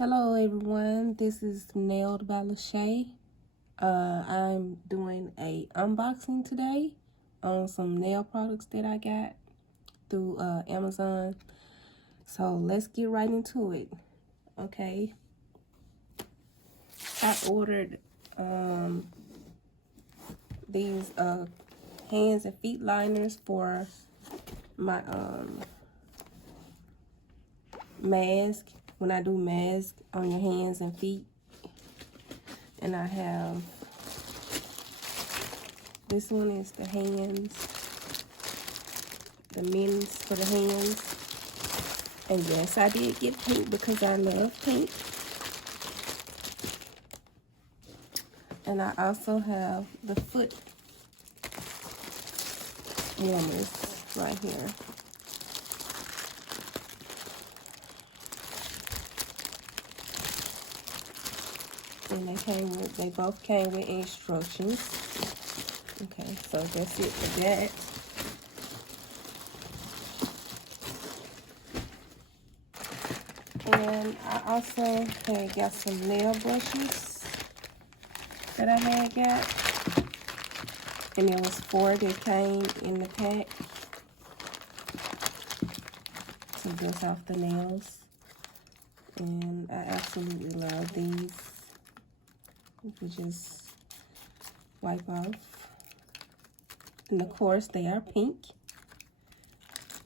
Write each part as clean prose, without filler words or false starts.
Hello everyone, this is Nailed by Lachey. I'm doing a unboxing today on some nail products that I got through Amazon. So let's get right into it. Okay, I ordered these hands and feet liners for my mask, when I do mask on your hands and feet. And I have, this one is the hands, the mittens for the hands. And yes, I did get pink because I love pink. And I also have the foot warmers right here. And they both came with instructions. Okay, so that's it for that. And I also had got some nail brushes that I had got. And it was 4 that came in the pack to brush off the nails. And I absolutely love these. You can just wipe off. And of course, they are pink.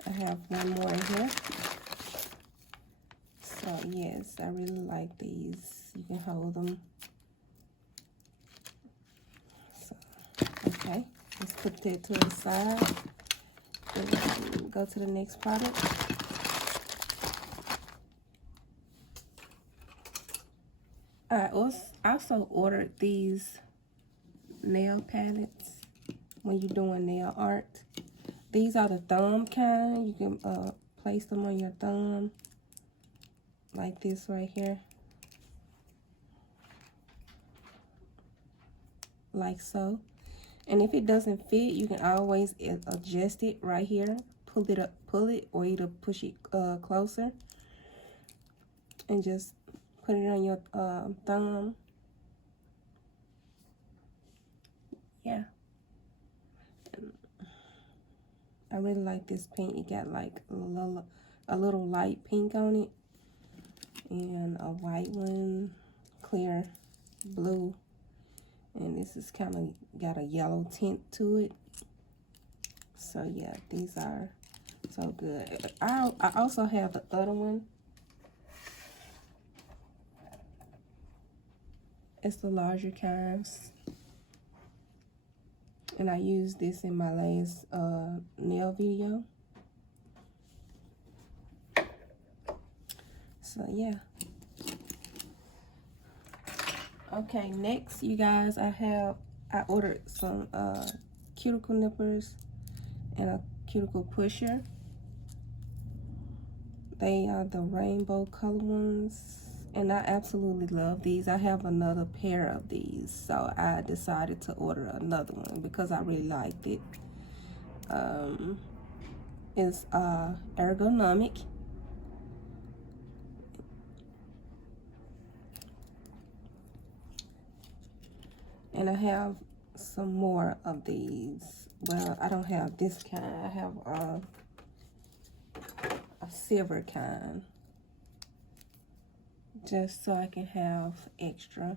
I have one more in here. So yes, I really like these. You can hold them. So, okay, let's put that to the side. And go to the next product. I also ordered these nail palettes when you're doing nail art. These are the thumb kind. You can place them on your thumb like this right here. Like so. And if it doesn't fit, you can always adjust it right here. Pull it, or either push it closer. And just put it on your thumb. Yeah. I really like this pink. It got like a little light pink on it. And a white one, clear blue. And this is kind of got a yellow tint to it. So yeah, these are so good. I also have the other one. It's the larger kinds. And I used this in my last nail video. So yeah. Okay, next you guys, I ordered some cuticle nippers and a cuticle pusher. They are the rainbow color ones. And I absolutely love these. I have another pair of these, so I decided to order another one because I really liked it. It's ergonomic. And I have some more of these. Well, I don't have this kind. I have a silver kind, just so I can have extra.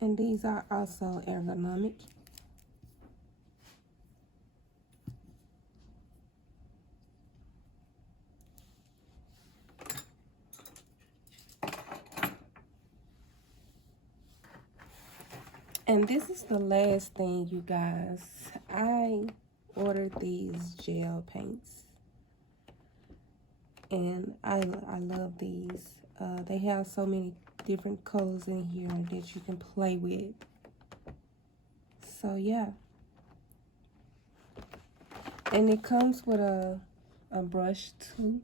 And these are also ergonomic. And this is the last thing, you guys. I ordered these gel paints. And I love these. They have so many different colors in here that you can play with. So yeah. And it comes with a brush too.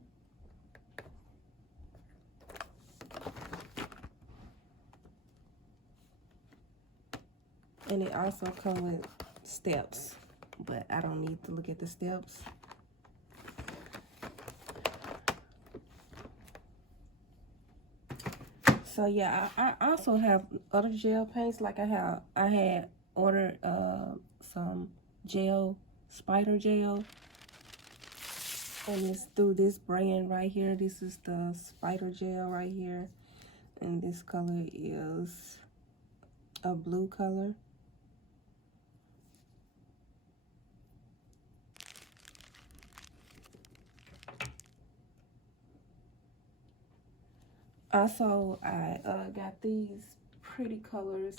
And it also comes with steps, but I don't need to look at the steps. So yeah, I also have other gel paints. Like I had ordered some gel, spider gel, and it's through this brand right here. This is the spider gel right here, and this color is a blue color. Also, I got these pretty colors,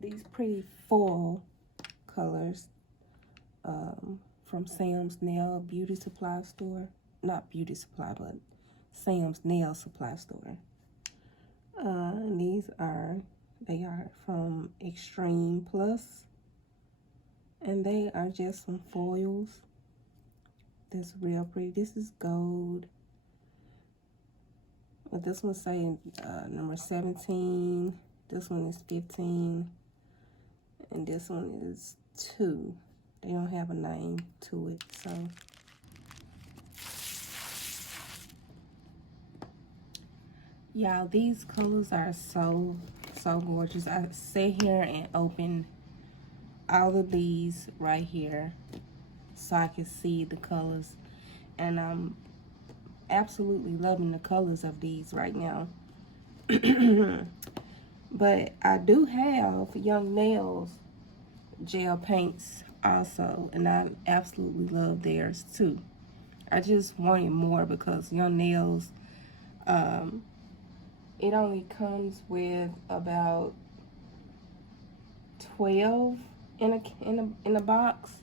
these pretty fall colors from Sam's Nail Beauty Supply Store. Not beauty supply, but Sam's Nail Supply Store. And they are from Extreme Plus. And they are just some foils. That's real pretty. This is gold. But this one's saying number 17. This one is 15. And this one is 2. They don't have a name to it, so. Y'all, these colors are so gorgeous. I sit here and open all of these right here so I can see the colors. And I'm absolutely loving the colors of these right now. But I do have Young Nails gel paints also, and I absolutely love theirs too. I just wanted more because Young Nails, it only comes with about 12 in a box.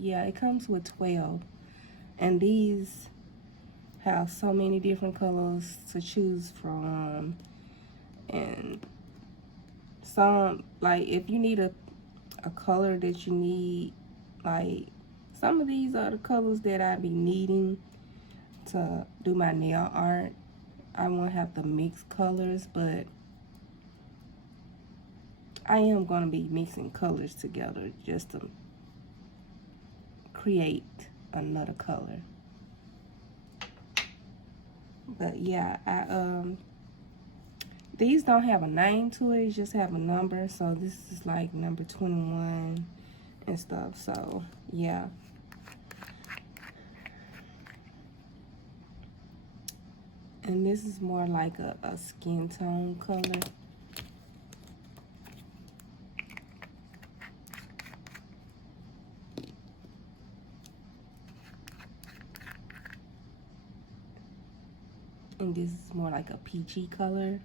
Yeah, it comes with 12, and these have so many different colors to choose from. And some, like, if you need a color that you need, like, some of these are the colors that I be needing to do my nail art. I won't have to mix colors, but I am going to be mixing colors together just to create another color. But yeah, these don't have a name to it, just have a number. So this is like number 21 and stuff. So yeah. And this is more like a skin tone color. And this is more like a peachy color.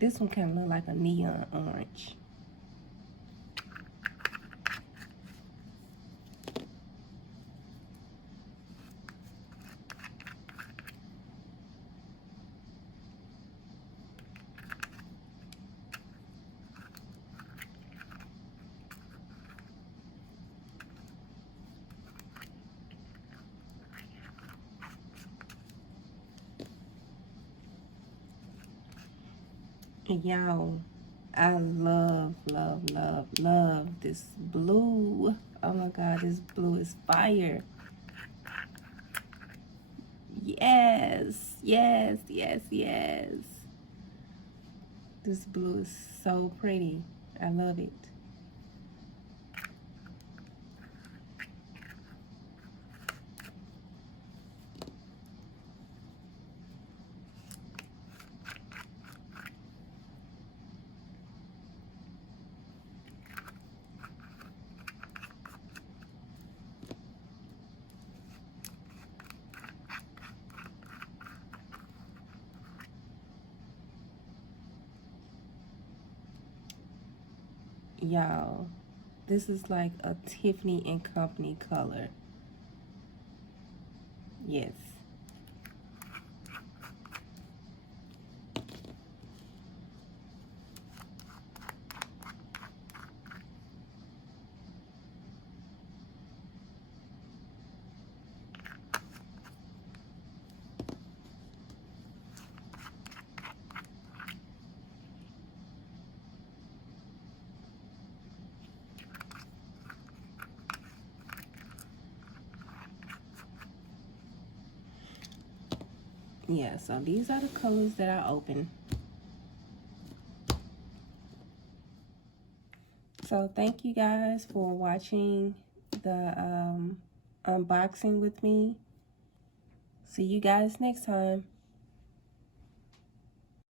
This one kind of look like a neon orange. And y'all, I love this blue. Oh my God, this blue is fire. Yes, yes, yes, yes. This blue is so pretty. I love it. Y'all, this is like a Tiffany and Company color. Yes. Yeah, so these are the colors that I opened. So thank you guys for watching the unboxing with me. See you guys next time.